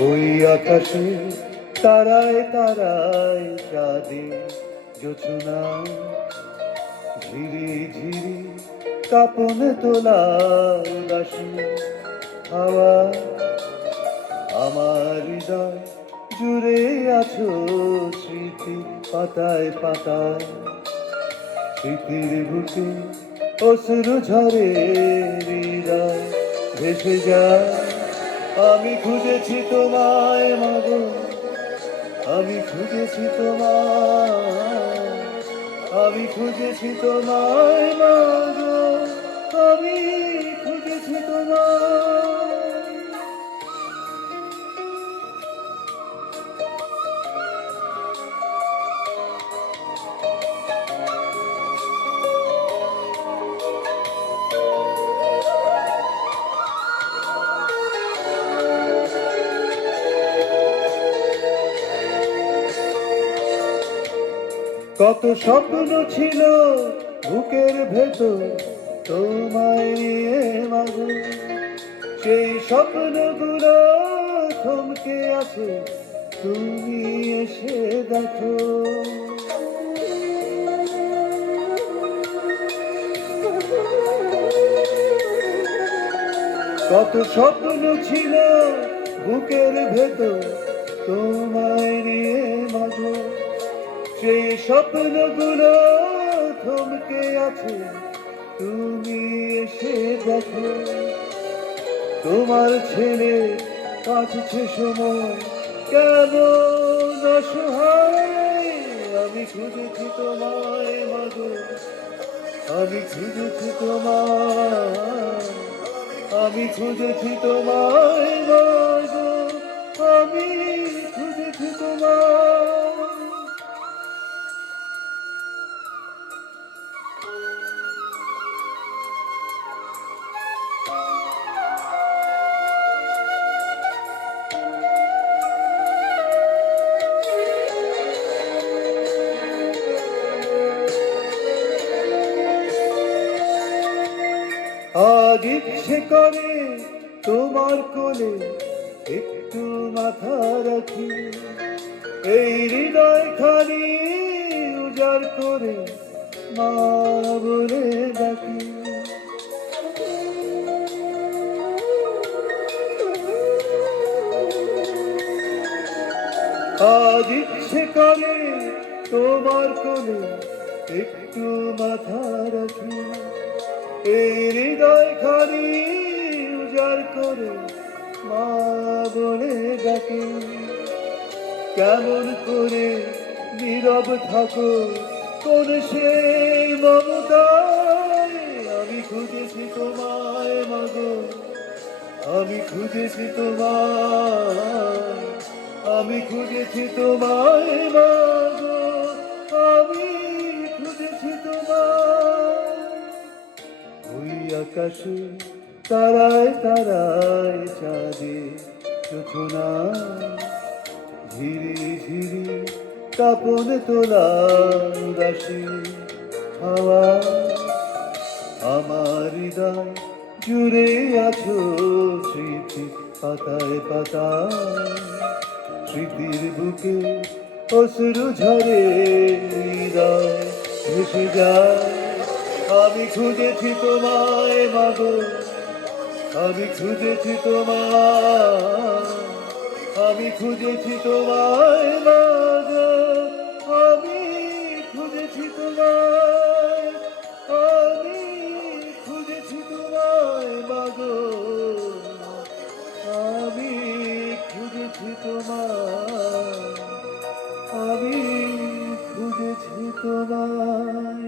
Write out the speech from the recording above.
ওই আকাশে তারায় তারায় চাঁদে জোছনা ঝিরি ঝিরি কাপন তোলা উদাসী হাওয়া আমার হৃদয় জুড়ে আছো স্মৃতি পাতায় পাতায় স্মৃতির বুকে অশ্রু ঝরে হৃদয় ভেসে যায় আমি খুঁজেছি তোমায় মাগো আমি খুঁজেছি তোমায় আমি খুঁজেছি তোমায় মাগো আমি খুঁজেছি তোমায় কত স্বপ্ন ছিল বুকের ভেতর তোমায় নিয়ে মাগো সেই স্বপ্নগুলো থমকে আছে তুমি এসে দেখো কত স্বপ্ন ছিল বুকের ভেতর তোমায় নিয়ে মাগো সেই স্বপ্নগুলো থমকে আছে তুমি এসে দেখো তোমার ছেলে কাটছে সময় কেমন অসহায় আমি খুঁজেছি তোমায় মাগো আমি খুঁজেছি তোমায় আমি খুঁজেছি তোমায় মাগো আমি খুঁজেছি তোমায় আজ ইচ্ছে করে তোমার কোলে একটু মাথা রাখি এই হৃদয় খানি উজাড় করে মা বলে ডাকি আজ ইচ্ছে করে তোমার কোলে একটু মাথা রাখি এই হৃদয় খানি উজাড় করে মা বলে ডাকে কেমন করে নীরব থাকো কোন সেই মমতায় আমি খুঁজেছি তোমায় মাগো আমি খুঁজেছি তোমায় আমি খুঁজেছি তোমায় মাগো আমি খুঁজেছি তোমায় ওই আকাশে তারায় তারায় চাঁদে জোছনা ঝিরি ঝিরি কাপন তোলা উদাসী হাওয়া আমার হৃদয় জুড়ে আছো স্মৃতি পাতায় পাতায় স্মৃতির বুকে অশ্রু ঝরে হৃদয় ভেসে যায় আমি খুঁজেছি তোমায় মাগো আমি খুঁজেছি তোমায় আমি খুঁজেছি তোমায় মাগো আমি খুঁজেছি তোমায় আমি খুঁজেছি তোমায় মাগো আমি খুঁজেছি তোমায় আমি খুঁজেছি তোমায়